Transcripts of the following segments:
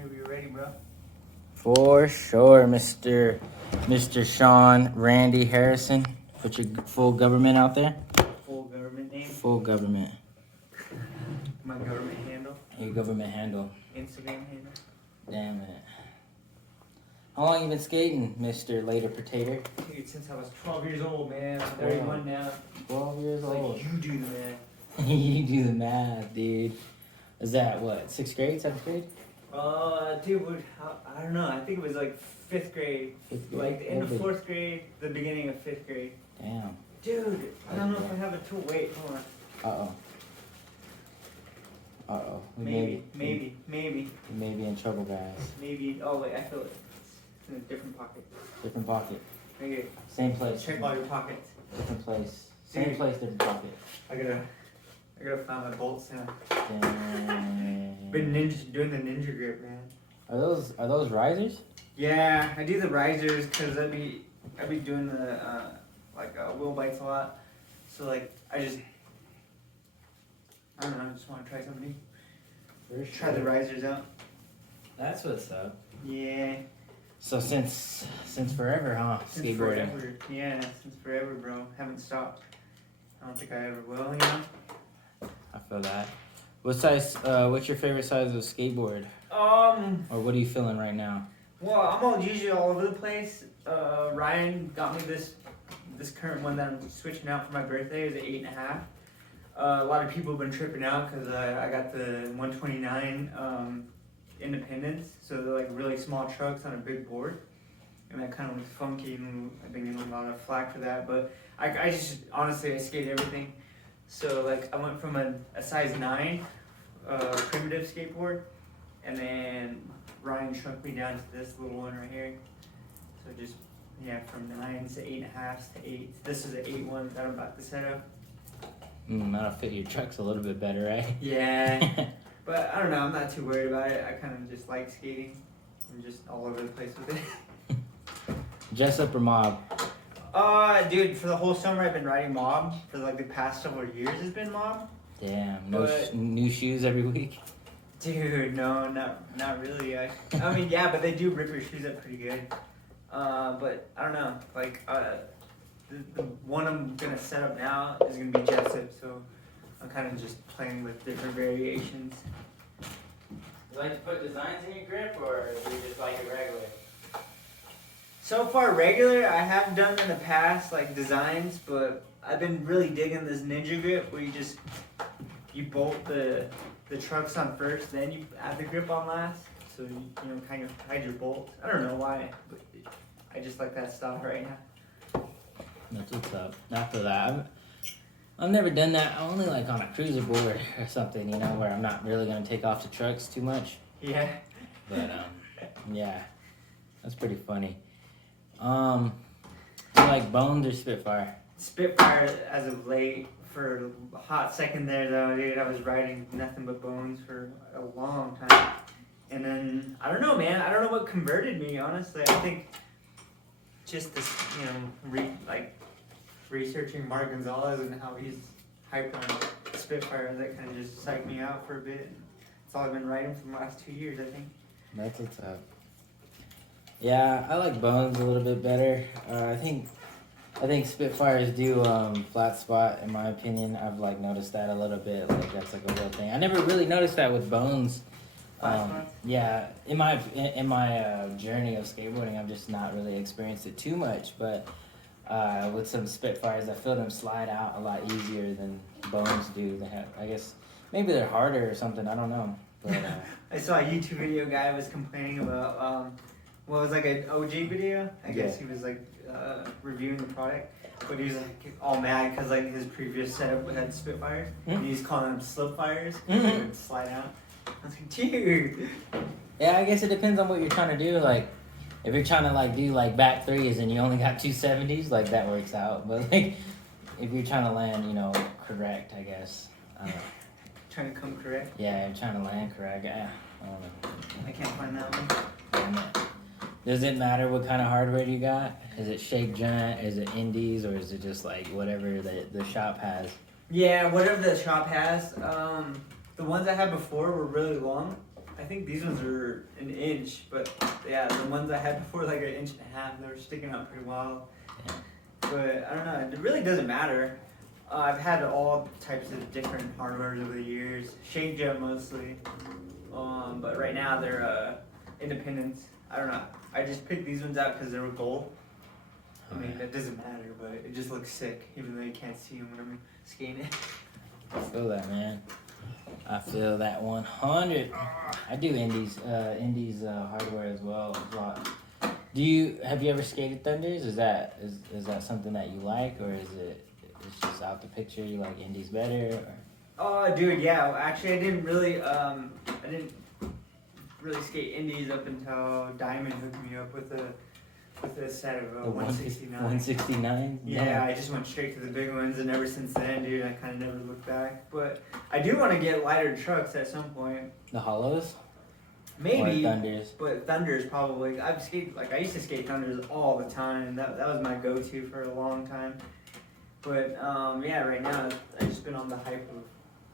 Whenever you're ready, bro. For sure, Mr. Sean Randy Harrison. Put your full government out there. Full government name. Full government. My government handle. Your government handle. Instagram handle. Damn it. How long you been skating, Mr. Later Potato? Dude, since I was 12 years old, man. I'm 31 now. 12 years old. Like, you do the math. You do the math, dude. Is that what, 6th grade, 7th grade? Dude, I don't know. I think it was like 5th grade. 5th grade? Like the end of 4th grade, the beginning of 5th grade. Damn. Dude, I don't know if I have a tool. Wait, hold on. Uh-oh. Maybe. We may be in trouble, guys. Maybe. Oh, wait, I feel it. It's in a different pocket. Different pocket. Okay. Same place. Check all your pockets. Different place. Same Dude. place, different pocket. I gotta find my bolts now. Dang. Been doing the ninja grip, man. Are those risers? Yeah, I do the risers because I'd be doing the wheel bites a lot. So like I don't know, I just want to try something new. Try the risers out. That's what's up. Yeah. So since forever, huh? Since Skateboarding. forever. Yeah, since forever, bro. Haven't stopped. I don't think I ever will, you know? I feel that. What's your favorite size of skateboard? Or what are you feeling right now? Well, I'm usually all over the place. Ryan got me this current one that I'm switching out for my birthday. Is an 8.5. A lot of people have been tripping out because I got the 129 Independence, so they're like really small trucks on a big board, and that kind of looks funky, and I've been getting a lot of flack for that. But I just honestly I skate everything, so like I went from a size 9 primitive skateboard, and then Ryan shrunk me down to this little one right here. So just from 9s to 8.5s to 8s. This is an 8 one that I'm about to set up. That'll fit your trucks a little bit better, right? Yeah. But I don't know, I'm not too worried about it. I kind of just like skating. I'm just all over the place with it. Jessup or Mob? Dude, for the whole summer I've been riding Mob. For like the past several years it's been Mob. Damn, new shoes every week? Dude, no, not really. I mean, yeah, but they do rip your shoes up pretty good. But I don't know, like, the one I'm gonna set up now is gonna be Jessup, so I'm kind of just playing with different variations. You like to put designs in your grip, or do you just like it regular? So far regular, I have done in the past, like designs, but I've been really digging this ninja grip where you bolt the trucks on first, then you add the grip on last, so you kind of hide your bolts. I don't know why, but I just like that style right now. That's what's up. After that, I've never done that. Only like on a cruiser board or something, where I'm not really gonna take off the trucks too much. Yeah. But yeah, that's pretty funny. Do you like Bones or Spitfire? Spitfire as of late. For a hot second there though, dude, I was riding nothing but Bones for a long time. And then, I don't know, man. I don't know what converted me, honestly. I think just this, researching Mark Gonzalez and how he's hyped on Spitfire, that kind of just psyched me out for a bit. That's all I've been riding for the last 2 years, I think. That's what's up. Yeah, I like Bones a little bit better. I think Spitfires do flat spot, in my opinion. I've noticed that a little bit. Like that's like a real thing. I never really noticed that with Bones. Yeah, in my journey of skateboarding, I've just not really experienced it too much. But with some Spitfires, I feel them slide out a lot easier than Bones do. They have, I guess maybe they're harder or something. I don't know. But I saw a YouTube video. Guy was complaining about what was like an OG video. I guess he was like reviewing the product, but he was like all mad because like his previous setup had Spitfires, and he's calling them Slipfires because they would slide out. I was like, dude. Yeah, I guess it depends on what you're trying to do. Like, if you're trying to do back threes and you only got 270s, that works out. But if you're trying to land, correct, I guess. I don't know. Trying to come correct. Yeah, you're trying to land correct. I don't know. I can't find that one. Damn it. Does it matter what kind of hardware you got? Is it Shake Giant? Is it Indies? Or is it just whatever the shop has? Yeah, whatever the shop has. The ones I had before were really long. I think these ones are an inch, but yeah, the ones I had before like 1.5 inches, they were sticking out pretty wild. Yeah. But I don't know, it really doesn't matter. I've had all types of different hardwares over the years, shake gem mostly. But right now they're independents. I don't know. I just picked these ones out because they were gold. I mean, that doesn't matter, but it just looks sick, even though you can't see them when I'm skating it. I feel that, man. I feel that 100. I do indies hardware as well a lot. Have you ever skated Thunders? Is that something that you like, or is it's just out the picture? You like indies better? Or? Oh, dude, yeah. Actually, I didn't really skate indies up until Diamond hooked me up with a set of 169. 169? Yeah, I just went straight to the big ones, and ever since then, dude, I kind of never looked back. But I do want to get lighter trucks at some point. The hollows? Maybe. Or Thunders? But Thunders probably. I used to skate Thunders all the time, and that was my go-to for a long time. But yeah, right now I've just been on the hype of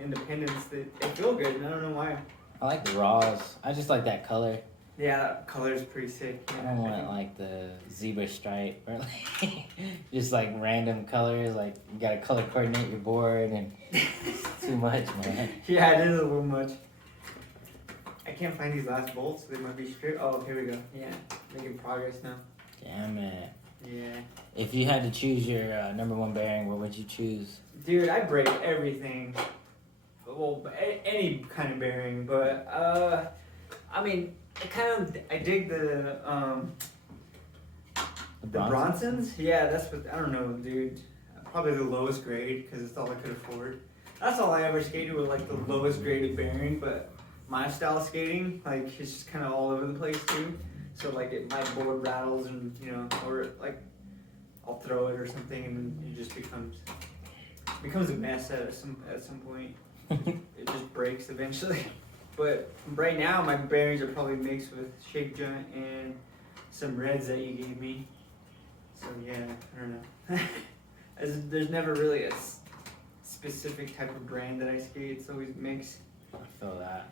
independence. They feel good, and I don't know why. I like the raws. I just like that color. Yeah, that color is pretty sick. Yeah, I don't want like the zebra stripe or like just like random colors. Like you gotta color coordinate your board, and it's too much, man. Yeah, it is a little much. I can't find these last bolts. They might be stripped. Oh, here we go. Yeah, making progress now. Damn it. Yeah. If you had to choose your number one bearing, what would you choose? Dude, I break everything. Well, any kind of bearing, but I mean, I dig the Bronsons. Yeah, that's what I don't know, dude. Probably the lowest grade because it's all I could afford. That's all I ever skated with, like the lowest graded bearing. But my style of skating, like it's just kind of all over the place too. So like my board rattles and or like I'll throw it or something and it just becomes a mess at some point. It just breaks eventually. But right now my bearings are probably mixed with Shake Giant and some reds that you gave me. So yeah, I don't know. There's never really a specific type of brand that I skate. It's always mixed. I feel that.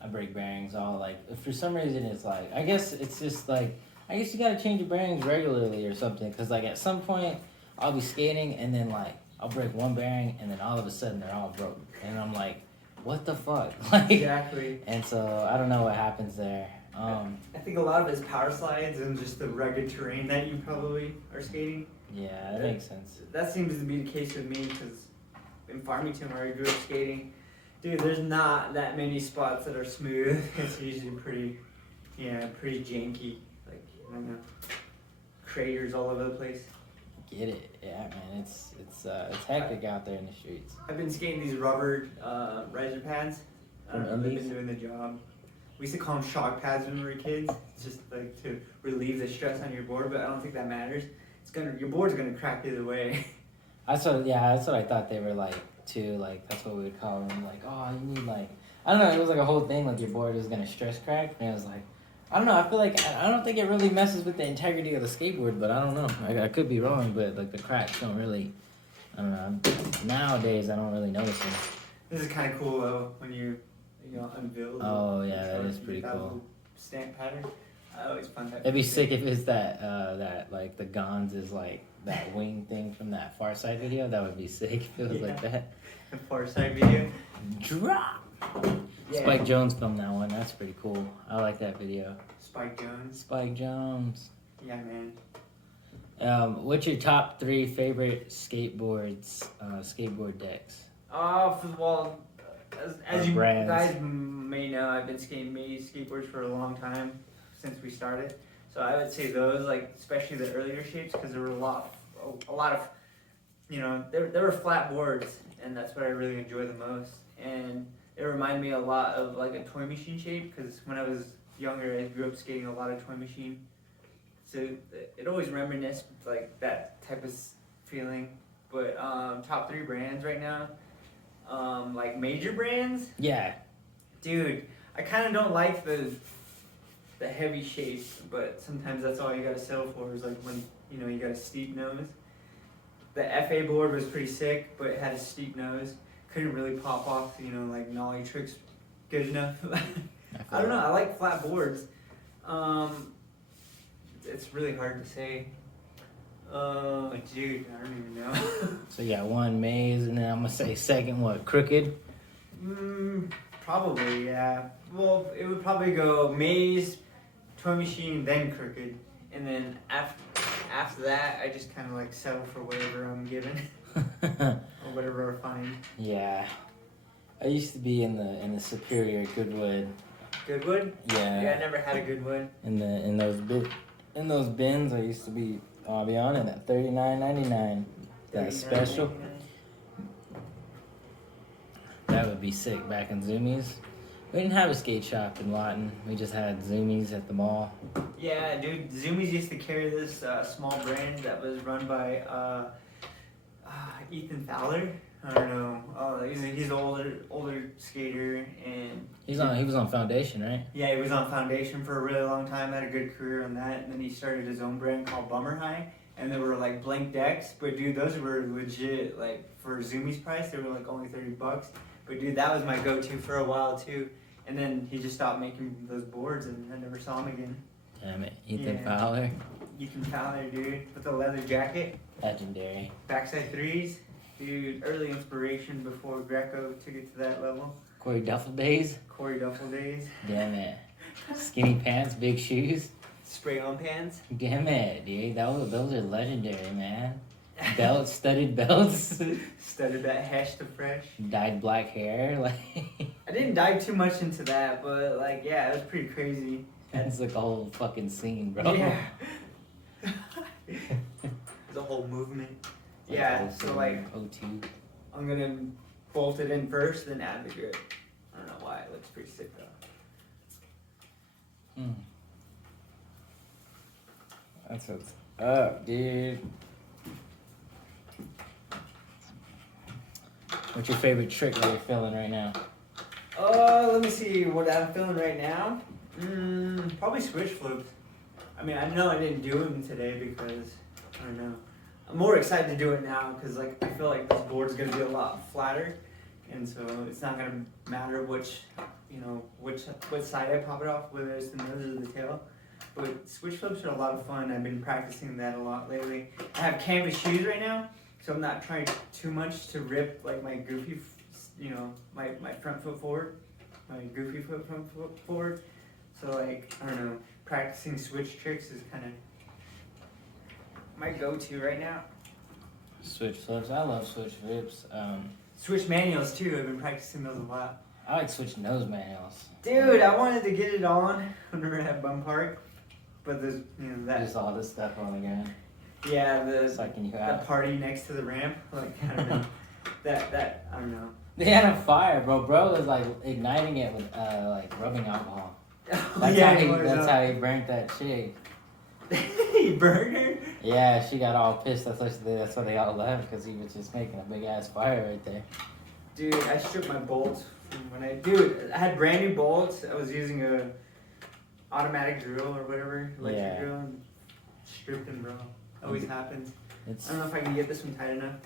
I break bearings all like for some reason it's like I guess it's just like I guess you gotta change your bearings regularly or something because like at some point I'll be skating and then like I'll break one bearing and then all of a sudden they're all broken and I'm like what the fuck like Exactly. And so I don't know what happens there. I think a lot of it is power slides and just the rugged terrain that you probably are skating. Yeah, that makes sense. That seems to be the case with me because in Farmington where I grew up skating, dude, there's not that many spots that are smooth. It's usually pretty janky. Like, I don't know, craters all over the place. Get it. Yeah, man, it's hectic out there in the streets. I've been skating these rubber riser pads. I don't know, they've been doing the job. We used to call them shock pads when we were kids. It's just like to relieve the stress on your board, but I don't think that matters. Your board's gonna crack either way. That's what I thought they were like too. Like that's what we would call them. Like, oh, you need like I don't know. It was like a whole thing. Like your board is gonna stress crack, and I was like, I don't know. I feel like I don't think it really messes with the integrity of the skateboard, but I don't know. I could be wrong, but like the cracks don't really. I don't know. Nowadays, I don't really notice them. This is kind of cool though when you unveil. Oh yeah, that is pretty cool. Stamp pattern. I always find that. It'd be sick if it's that like the Gons is like that wing thing from that Far Side video. That would be sick if it was like that. The Far Side video. Drop. Yeah. Spike Jones filmed that one. That's pretty cool. I like that video. Spike Jones. Spike Jones. Yeah, man. What's your top 3 favorite skateboard decks? Well, as you brands. guys may know, I've been skating mini skateboards for a long time since we started. So I would say those, like especially the earlier shapes, because there were a lot of, there were flat boards, and that's what I really enjoy the most. And it reminded me a lot of like a toy machine shape, because when I was younger, I grew up skating a lot of toy machine. So it always reminisced like that type of feeling. But top 3 brands right now, like major brands. Yeah. Dude, I kind of don't like the heavy shapes, but sometimes that's all you gotta settle for is like when you got a steep nose. The FA board was pretty sick, but it had a steep nose. Couldn't really pop off, like nollie tricks good enough. I don't know. I like flat boards. It's really hard to say. Dude, I don't even know. So you got one maze, and then I'm gonna say second what? Crooked. Probably, yeah. Well, it would probably go maze, toy machine, then crooked, and then after that, I just kind of like settle for whatever I'm given or whatever I find. Yeah, I used to be in the Superior Goodwood. Goodwood? Yeah. Yeah, I never had a Goodwood. In those bins, I used to be. I'll be on it at $39.99. That special. That would be sick back in Zoomies. We didn't have a skate shop in Lawton. We just had Zoomies at the mall. Yeah, dude. Zoomies used to carry this small brand that was run by Ethan Fowler. I don't know. He's an older skater, and He was on Foundation, right? yeah, he was on Foundation for a really long time. Had a good career on that, and then he started his own brand called Bummer High, and they were like blank decks. But dude, those were legit. Like for Zoomies price, they were like only $30. But dude, that was my go-to for a while too. And then he just stopped making those boards, and I never saw him again. Damn it, Ethan Yeah. Fowler. Ethan Fowler, dude, with the leather jacket, Legendary. backside threes. Dude, early inspiration before Greco took it to that level. Corey Duffel days. Corey Duffel days. Damn it. Skinny pants, big shoes. Spray on pants. Damn it, dude. Those are legendary, man. Belts, studded belts. Studded that hash to fresh. Dyed black hair. Like I didn't dive too much into that, but like, yeah, it was pretty crazy. that's like a whole fucking scene, bro. Yeah. The whole movement. Yeah, so like, O2. I'm gonna bolt it in first, then add the grip. I don't know why, it looks pretty sick though. That's what's up, dude. What's your favorite trick that you're feeling right now? Let me see what I'm feeling right now. Probably switch flips. I mean, I know I didn't do them today because, I don't know. I'm more excited to do it now because like I feel like this board's gonna be a lot flatter, and so it's not gonna matter what side I pop it off, whether it's the nose or the tail. But switch flips are a lot of fun. I've been practicing that a lot lately. I have canvas shoes right now, so I'm not trying too much to rip like my goofy, my front foot forward, my goofy front foot forward. So like I don't know, practicing switch tricks is kind of my go-to right now. Switch flips. I love switch flips. Switch manuals too. I've been practicing those a lot. I like switch nose manuals. Dude, I wanted to get it on whenever I had bum park, but there's that. Just all this stuff on the ground. Yeah, Sucking you the out. party next to the ramp. Like I don't know. that I don't know. They had a fire, bro. Bro was like igniting it with like rubbing alcohol. That's how he burnt that chick. He burned her? Yeah, she got all pissed. That's why they all left, because he was just making a big ass fire right there. Dude, I stripped my bolts from when I had brand new bolts. I was using a automatic drill or whatever, electric drill, and stripped them, bro. Always happens. I don't know if I can get this one tight enough.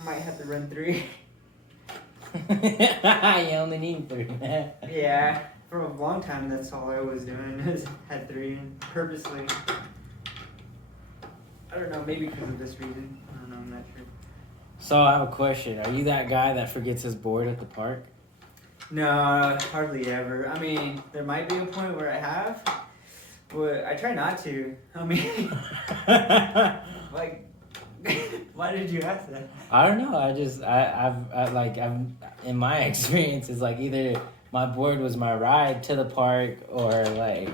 I might have to run 3. You only need 3, man. Yeah. For a long time, that's all I was doing, is had 3 in purposely. I don't know, maybe because of this reason. I don't know, I'm not sure. So I have a question. Are you that guy that forgets his board at the park? No, hardly ever. I mean, there might be a point where I have, but I try not to. I mean, like, why did you ask that? I don't know. I've in my experience, it's like either my board was my ride to the park, or like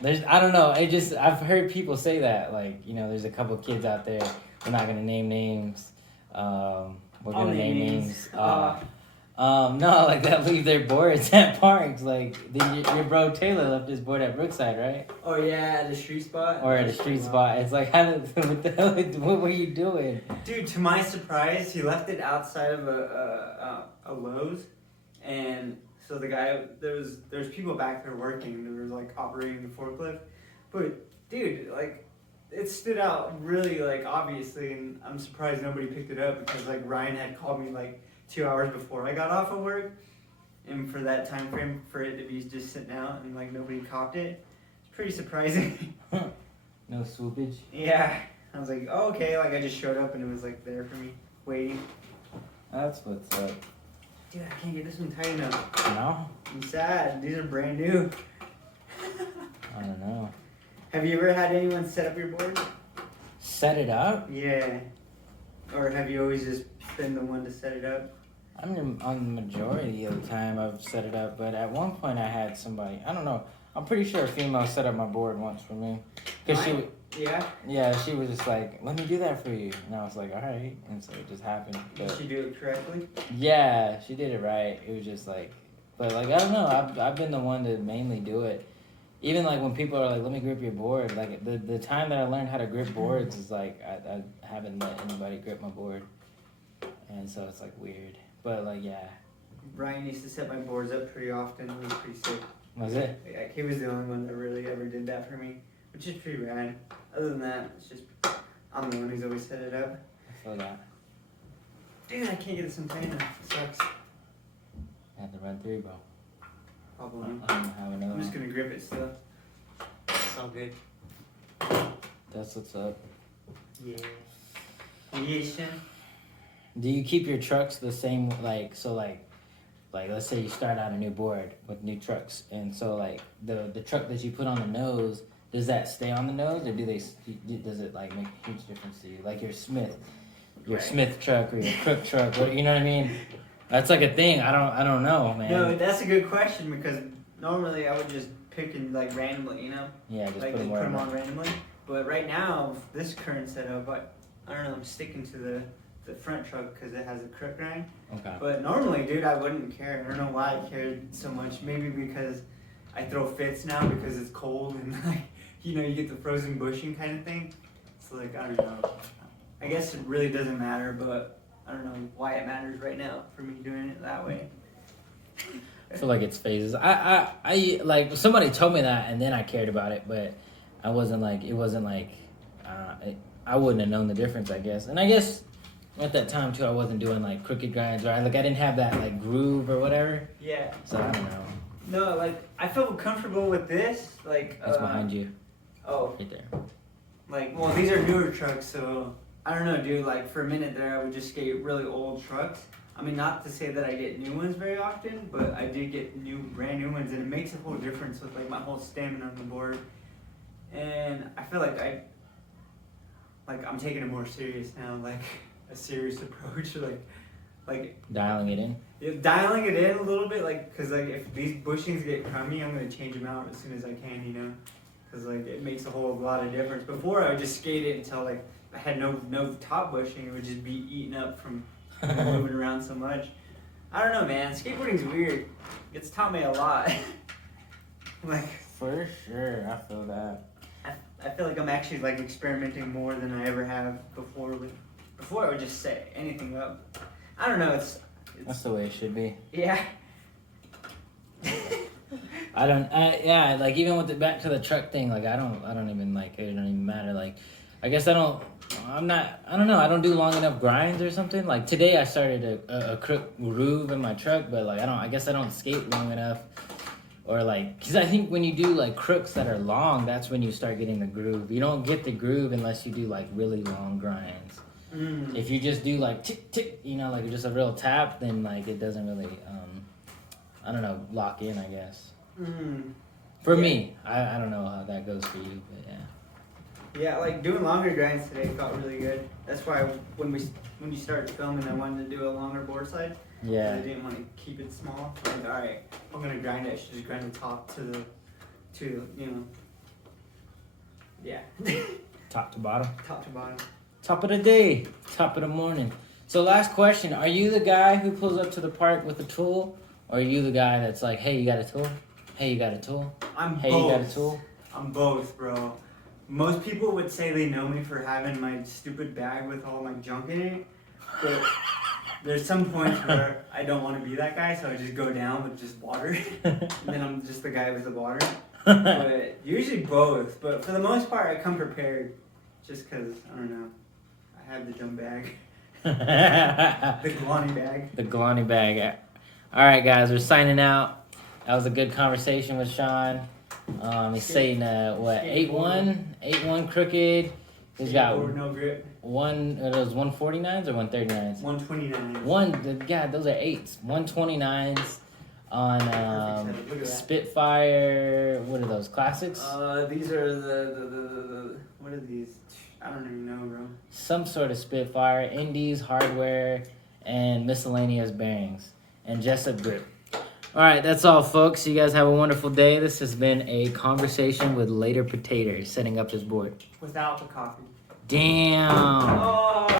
there's, I don't know. I've heard people say that, like, there's a couple kids out there. We're not gonna name names. We're gonna name names. No, like that leave their boards at parks. Like your bro Taylor left his board at Brookside, right? Oh yeah, at a street spot. Or at a street spot. It's like, what were you doing? Dude, to my surprise, he left it outside of a Lowe's, and so the guy, there's people back there working. They were like operating the forklift, but dude, like, it stood out really, like, obviously, and I'm surprised nobody picked it up because like Ryan had called me like 2 hours before I got off of work, and for that time frame for it to be just sitting out and like nobody copped it, it's pretty surprising. No swoopage. Yeah, I was like, oh, okay, like I just showed up and it was like there for me, waiting. That's what's up. Dude, I can't get this one tight enough. No? I'm sad. These are brand new. I don't know. Have you ever had anyone set up your board? Set it up? Yeah. Or have you always just been the one to set it up? I mean, on the majority of the time I've set it up, but at one point I had somebody, I don't know, I'm pretty sure a female set up my board once for me. Cause Yeah? she was just like, let me do that for you. And I was like, all right. And so it just happened. Did But she do it correctly? yeah, she did it right. It was just like, but like, I don't know. I've been the one to mainly do it. Even like when people are like, let me grip your board. Like the time that I learned how to grip boards is like, I haven't let anybody grip my board. And so it's like weird. But like, yeah. Brian used to set my boards up pretty often. It was pretty sick. Was it? Yeah, he was the only one that really ever did that for me, which is pretty rad. Other than that, it's just I'm the one who's always set it up. I feel that. Dude, I can't get this in tight enough. It sucks. I have to run through, bro. Probably. I'm gonna have another I'm just one. gonna grip it still. It's all good. That's what's up. Yeah. Yeah, Shem. Do you keep your trucks the same, like, so like let's say you start out a new board with new trucks, and so like the truck that you put on the nose, does that stay on the nose, or does it like make a huge difference to you? Like your Smith truck or your Crook truck, or, you know what I mean? That's like a thing. I don't know, man. No, that's a good question because normally I would just pick and like randomly, you know? Yeah, just like put them put them wherever. on randomly. But right now, this current setup, I don't know, I'm sticking to the front truck because it has a crook grind. Okay. But normally, dude, I wouldn't care. I don't know why I cared so much. Maybe because I throw fits now because it's cold and like, you know, you get the frozen bushing kind of thing. So like, I don't know. I guess it really doesn't matter, but I don't know why it matters right now for me doing it that way. I feel like it's phases. I like somebody told me that, and then I cared about it, but I wasn't like it wasn't like I wouldn't have known the difference, I guess. And I guess at that time too, I wasn't doing like crooked grinds, or I didn't have that like groove or whatever. Yeah. So I don't know. No, like I feel comfortable with this. Like It's behind you, Oh, right there. like well, these are newer trucks, so I don't know, dude. Like for a minute there, I would just get really old trucks. I mean, not to say that I get new ones very often, but I did get brand new ones, and it makes a whole difference with like my whole stamina on the board. And I feel like I'm taking it more serious now, like a serious approach, like Dialing it in. dialing it in a little bit, like because like if these bushings get crummy, I'm gonna change them out as soon as I can, you know, because like it makes a whole lot of difference. Before I would just skate it until like I had no top bushing, it would just be eaten up from moving around so much. I don't know, man. Skateboarding's weird. It's taught me a lot. Like For sure, I feel that. I feel like I'm actually like experimenting more than I ever have before. Before I would just set anything up. I don't know. It's That's the way it should be. yeah. Yeah, like even with the back to the truck thing, like I don't even like it. Don't even matter. Like, I guess I don't know. I don't do long enough grinds or something. Like today, I started a crook groove in my truck, but like I guess I don't skate long enough. Or like, cause I think when you do like crooks that are long, that's when you start getting the groove. You don't get the groove unless you do like really long grinds. Mm. If you just do like tick tick, you know, like just a real tap, then like it doesn't really, I don't know, lock in, I guess. Mm. For Yeah. me, I don't know how that goes for you, but yeah. Yeah, like doing longer grinds today felt really good. That's why when you started filming, I wanted to do a longer board side. Yeah. I didn't want to keep it small. Like, all right, if I'm gonna grind it, I should just grind the top to you know. Yeah. Top to bottom. Top to bottom. Top of the day. Top of the morning. So last question, are you the guy who pulls up to the park with a tool? Or are you the guy that's like, hey, you got a tool? Hey, you got a tool? I'm Hey, both. you got a tool? I'm both, bro. Most people would say they know me for having my stupid bag with all my junk in it, but there's some points where I don't want to be that guy, so I just go down with just water, and then I'm just the guy with the water. But usually both, but for the most part, I come prepared, just because, I don't know, I have the jump bag, the Galani bag. The Galani bag. All right, guys, we're signing out. That was a good conversation with Sean. He's saying what 8-1 crooked. He's got no grip. those 149s or 139s. 129. God, those are 8s. 129s on Look at that. Spitfire. What are those classics? These are the what are these? I don't even know, bro. Some sort of Spitfire, Indies, hardware, and miscellaneous bearings, and Jessup grip. All right, that's all, folks. You guys have a wonderful day. This has been a conversation with Later Potato setting up his board. Without the coffee. Damn. Oh.